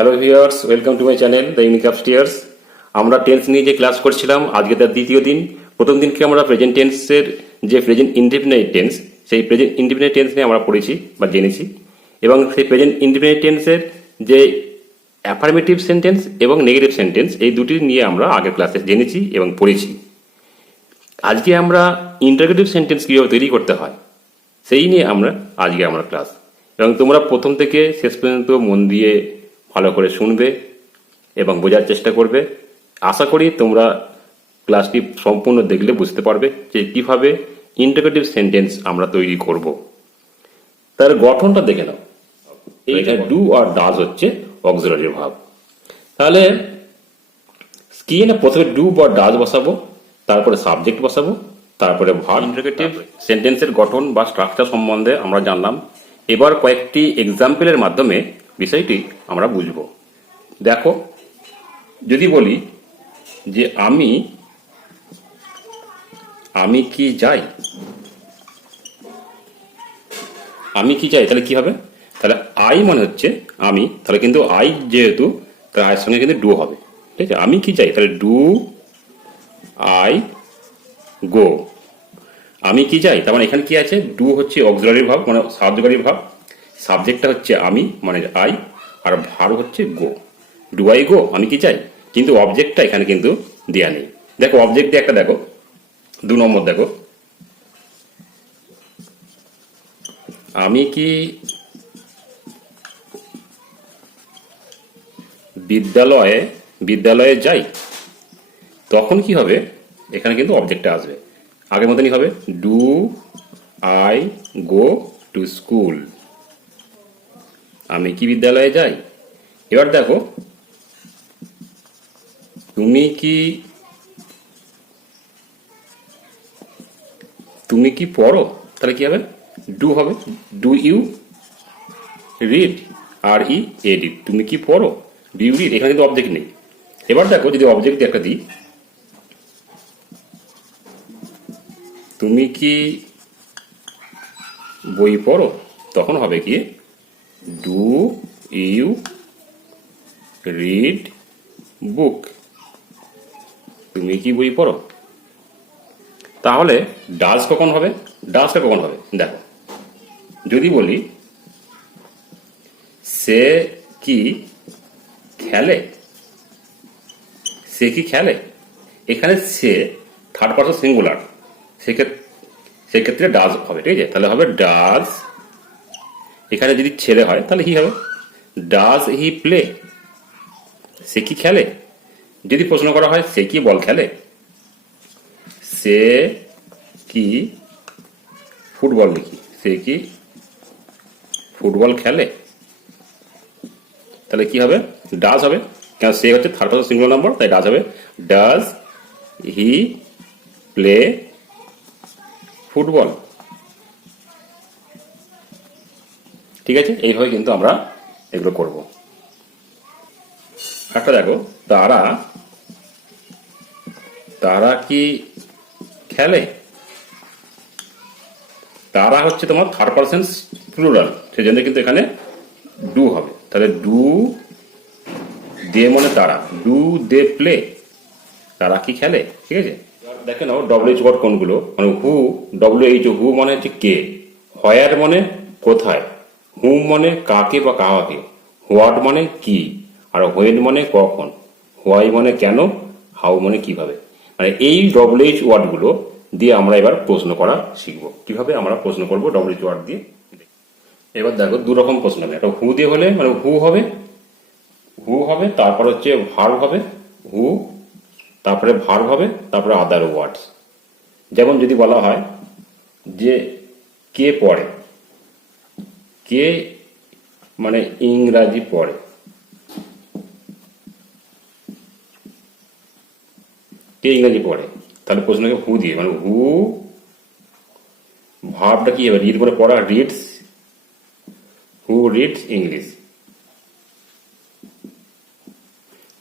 Hello viewers, welcome to my channel the unique upstairs. আমরা tense নিয়ে যে class করছিলাম, আজকে তার দ্বিতীয় দিন। প্রথম দিনকে আমরা প্রেজেন্ট টেন্সের যে প্রেজেন্ট ইনডেফিনিট টেন্স, সেই প্রেজেন্ট ইনডেফিনিট টেন্স নিয়ে আমরা পড়েছি বা জেনেছি, এবং সেই প্রেজেন্ট ইনডেফিনিট টেন্সের যে অ্যাফার্মেটিভ সেন্টেন্স এবং নেগেটিভ সেন্টেন্স, এই দুটি নিয়ে আমরা আগের ক্লাসে জেনেছি এবং পড়েছি। আজকে আমরা ইন্টারোগেটিভ সেন্টেন্স কীভাবে তৈরি করতে হয় সেই নিয়ে আজকে আমরা ক্লাস, এবং তোমরা প্রথম থেকে শেষ পর্যন্ত মন দিয়ে ভালো করে শুনবে এবং বোঝার চেষ্টা করবে। আশা করি তোমরা ক্লাসটি সম্পূর্ণ দেখলে বুঝতে পারবে যে কিভাবে ইন্টারোগেটিভ সেন্টেন্স আমরা তৈরি করব। তার গঠনটা দেখে নাও। এইটা ডু আর ডাজ হচ্ছে অক্সিলারি ভার্ব। তাহলে কি না, প্রথমে ডু বা ডাজ বসাবো, তারপরে সাবজেক্ট বসাবো, তারপরে ভার্ব। ইন্টারোগেটিভ সেন্টেন্সের গঠন বা স্ট্রাকচার সম্বন্ধে আমরা জানলাম। এবার কয়েকটি এক্সাম্পলের মাধ্যমে বিষয়টি আমরা বুঝব। দেখো, যদি বলি যে আমি কি যাই, তাহলে কি হবে? তাহলে আই মানে হচ্ছে আমি, তাহলে কিন্তু আই যেহেতু, তাহলে আয়ের সঙ্গে কিন্তু ডু হবে। ঠিক আছে, আমি কি যাই, তাহলে ডু আই গো। আমি কি যাই, তার মানে এখানে কি আছে? ডু হচ্ছে অক্সিলারি ভার্ব, মানে সাহায্যকারী ভার্ব। সাবজেক্টটা হচ্ছে আমি মানে আই, আর ভার্ব হচ্ছে গো। ডু আই গো, আমি কি চাই, কিন্তু অবজেক্টটা এখানে কিন্তু দেয়া নেই। দেখো অবজেক্ট দিয়ে একটা দেখো, 2 নম্বর দেখো, আমি কি বিদ্যালয়ে যাই, তখন কি হবে? এখানে কিন্তু অবজেক্টটা আসবে, আগের মতনই হবে, do I go to school. আমি কি বিদ্যালয়ে যাই। এবার দেখো, তুমি কি পড়ো, তাহলে কি হবে? ডু হবে, ডু ইউ রিড, আর ই এড ইট। তুমি কি পড়ো, ডু ইউ রিড, এখানে কিন্তু অবজেক্ট নেই। এবার দেখো, যদি অবজেক্ট একটা দিই, তুমি কি বই পড়ো, তখন হবে কি? Do you read book. তুমি কি বই পড়ো। তাহলে ডাজ কখন হবে? ডাজটা কখন হবে দেখো, যদি বলি সে কি খেলে, এখানে সে থার্ড পারসন সিঙ্গুলার, সেক্ষেত্রে ডাজ হবে। ঠিক আছে, তাহলে হবে ডাজ। এখানে যদি ছেলে হয় তাহলে কি হবে? ডাজ হি প্লে, সে কি খেলে। যদি প্রশ্ন করা হয় সে কি বল খেলে, সে কি ফুটবল, লিখি সে কি ফুটবল খেলে, তাহলে কি হবে? ডাজ হবে, কেন সে হচ্ছে থার্ড পারসন সিঙ্গুলার নাম্বার, তাই ডাজ হবে। Does he play football. ঠিক আছে, এইভাবে কিন্তু আমরা এগুলো করব। একটা দেখো, তারা কি খেলে। তারা হচ্ছে তোমার থার্ড পারসন প্লুরাল, সেই জন্য কিন্তু এখানে ডু হবে। তাহলে ডু দে মানে তারা, ডু দে প্লে, তারা কি খেলে। ঠিক আছে, দেখে নাও ডব্লিউএইচ ওয়ার্ড কোনগুলো, মানে হু, ডব্লিউএইচ, হু মানে হচ্ছে কে, হোয়ার মানে কোথায়, হুম মানে কাকে বা কাহাকে, হোয়াট মানে কি, আর হোয়েন মানে কখন, হোয়াই মানে কেন, হাউ মানে কিভাবে। মানে এই ডব্লিউএইচ ওয়ার্ডগুলো দিয়ে আমরা এবার প্রশ্ন করা শিখবো। কিভাবে আমরা প্রশ্ন করবো ডব্লিউএইচ ওয়ার্ড দিয়ে। এবার দেখো, 2 রকম প্রশ্ন হবে। একটা হু দিয়ে হলে, মানে হু হবে, তারপর হচ্ছে ভার্ব হবে, হু, তারপরে ভার্ব হবে, তারপরে আদার ওয়ার্ডস। যেমন যদি বলা হয় যে কে পড়ে, কে মানে ইংরাজি পড়ে, কে ইংরাজি পড়ে, তাহলে প্রশ্নকে হু দিয়ে, মানে হু, ভার্বটা কি হবে? রিড করে পড়া, রিডস, হু রিডস ইংলিশ।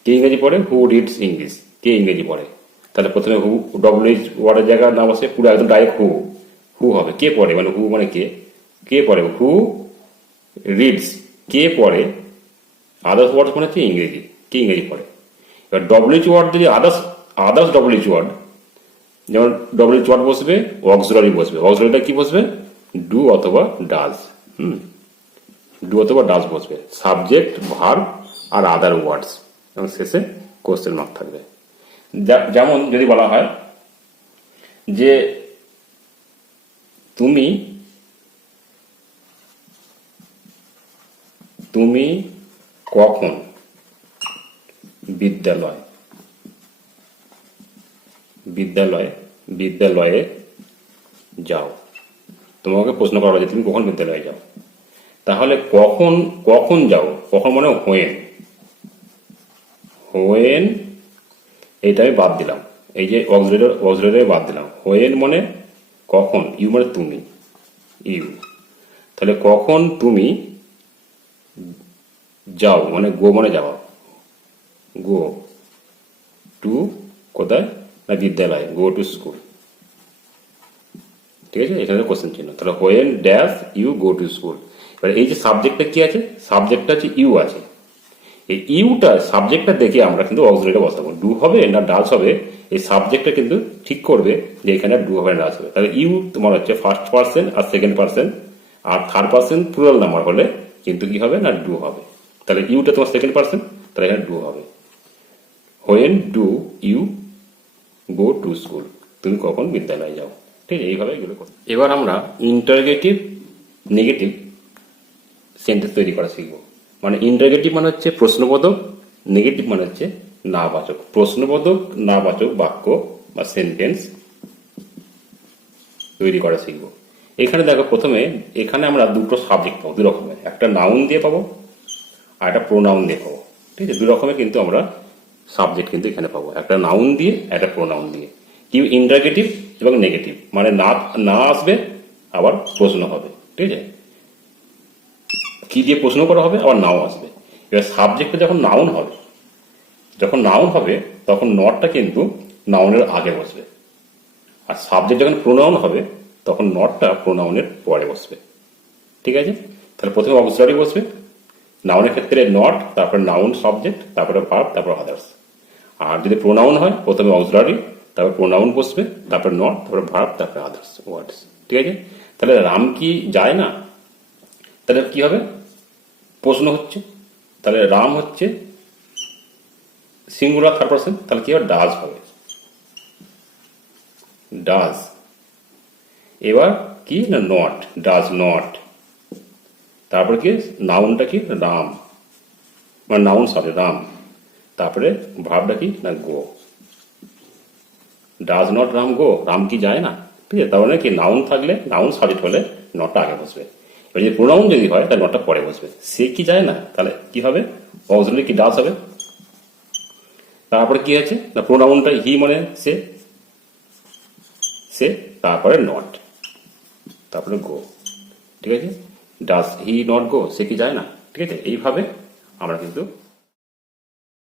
কে ইংরেজি পড়ে, হু রিডস ইংলিশ, কে ইংরেজি পড়ে। তাহলে প্রথমে হু, ডব্লিউএইচ ওয়ার্ডের জায়গায় নাম আসে, পুরো একদম ডাইরেক্ট হু হবে। কে পড়ে মানে হু মানে কে পড়ে, হু রিডস, কে পড়ে আদার্স ওয়ার্ড মানে হচ্ছে ইংরেজি, কি ইংরেজি পড়ে। এবার ডব্লিউএইচ ওয়ার্ড যদি আদার্স ডব্লিউএইচ ওয়ার্ড, যেমন ডব্লিউএইচ ওয়ার্ড বসবে, অক্সিলারি বসবে। অক্সিলারিটা কি বসবে? ডু অথবা ডাজ। ডু অথবা ডাজ বসবে। সাবজেক্ট, ভার্ব আর আদার ওয়ার্ডস, এবং শেষে কোশ্চেন মার্ক থাকবে। যেমন যদি বলা হয় যে তুমি তুমি কখন বিদ্যালয়ে যাও, তোমাকে প্রশ্ন করা হবে যে তুমি কখন বিদ্যালয়ে যাও। তাহলে কখন যাও, কখন মানে হোয়েন, এইটা আমি বাদ দিলাম, এই যে অক্সিলারি বাদ দিলাম। হোয়েন মানে কখন, ইউ মানে তুমি, ইউ। তাহলে কখন তুমি যাও মানে গো মানে যাওয়া, গো টু কোথায় না বিদ্যালয়, গো টু স্কুল। ঠিক আছে, এখানে কোশ্চেন চিহ্ন। তাহলে when dash you go to school. এবার এই যে সাবজেক্টটা কি আছে, সাবজেক্টটা হচ্ছে ইউ আছে। এই ইউটা সাবজেক্টটা দেখে আমরা কিন্তু অক্সিলারিটা বসাবো। ডু হবে না ডাজ হবে, এই সাবজেক্টটা কিন্তু ঠিক করবে যে এখানে ডু হবে না ডাজ হবে। তাহলে ইউ তোমার হচ্ছে ফার্স্ট পার্সন আর সেকেন্ড পার্সন, আর থার্ড পার্সন প্লুরাল নাম্বার হলে কিন্তু কি হবে না ডু হবে। তাহলে ইউটা তোমার সেকেন্ড পার্সন, তাহলে এখানে ডু হবে। When do you go to school, তুমি কখন বিদ্যালয়ে যাও। ঠিক এইভাবে এগুলো করতে। এবার আমরা ইন্টারোগেটিভ নেগেটিভ সেন্টেন্স তৈরি করা শিখব। মানে ইন্টারোগেটিভ মানে হচ্ছে প্রশ্নবোধক, নেগেটিভ মানে হচ্ছে নাবাচক। প্রশ্নবোধক নাবাচক বাক্য বা সেন্টেন্স তৈরি করা শিখব। এখানে দেখো প্রথমে এখানে আমরা দুটো সাবজেক্ট পাবো, দু রকমের, একটা নাউন দিয়ে পাবো আর একটা প্রোনাউন দিয়ে পাবো। ঠিক আছে, দু রকমের কিন্তু আমরা সাবজেক্ট কিন্তু এখানে পাবো, একটা নাউন দিয়ে একটা প্রোনাউন দিয়ে। কি ইন্টারোগেটিভ এবং নেগেটিভ মানে না আসবে আবার প্রশ্ন হবে। ঠিক আছে, কি দিয়ে প্রশ্ন করা হবে আবার নাও আসবে। এবার সাবজেক্টটা যখন নাউন হবে তখন নটটা কিন্তু নাউনের আগে বসবে, আর সাবজেক্ট যখন প্রোনাউন হবে তখন নটটা প্রোনাউনের পরে বসবে। ঠিক আছে, তাহলে প্রথমে অক্সিলারি বসবে, নাউনের ক্ষেত্রে নট, তারপরে নাউন সাবজেক্ট, তারপরে ভার্ব, তারপরে আদার্স। আর যদি প্রোনাউন হয় প্রথমে অক্সিলারি, তারপর প্রোনাউন বসবে, তারপরে নট, তারপরে ভার্ব, তারপরে আদার্স ওয়ার্ডস। ঠিক আছে, তাহলে রাম কি যায় না, তাহলে কি হবে, প্রশ্ন হচ্ছে। তাহলে রাম হচ্ছে সিঙ্গুলার থার্ড পারসন, তাহলে কি হবে ডাজ হবে, ডাজ। এবার কি না নট, ডাজ নট। তারপরে কি নাউনটা কি রাম, মানে নাউন সাবজেক্ট রাম। তারপরে ভাবটা কি না গো, ডাজ নট রাম গো, রাম কি যায় না। ঠিক আছে, তার মানে কি নাউন থাকলে, নাউন সাবজেক্ট হলে নটটা আগে বসবে। এবার যদি প্রোনাউন যদি হয় তাহলে নটটা পরে বসবে। সে কি যায় না, তাহলে কি হবে অক্সিলারি কি ডাজ হবে। তারপরে কি আছে না প্রোনাউনটা হি মানে সে, তারপরে নট, তারপরে গো। ঠিক আছে, ডাজ হি নট গো, সে কি যায় না। ঠিক আছে, এইভাবে আমরা কিন্তু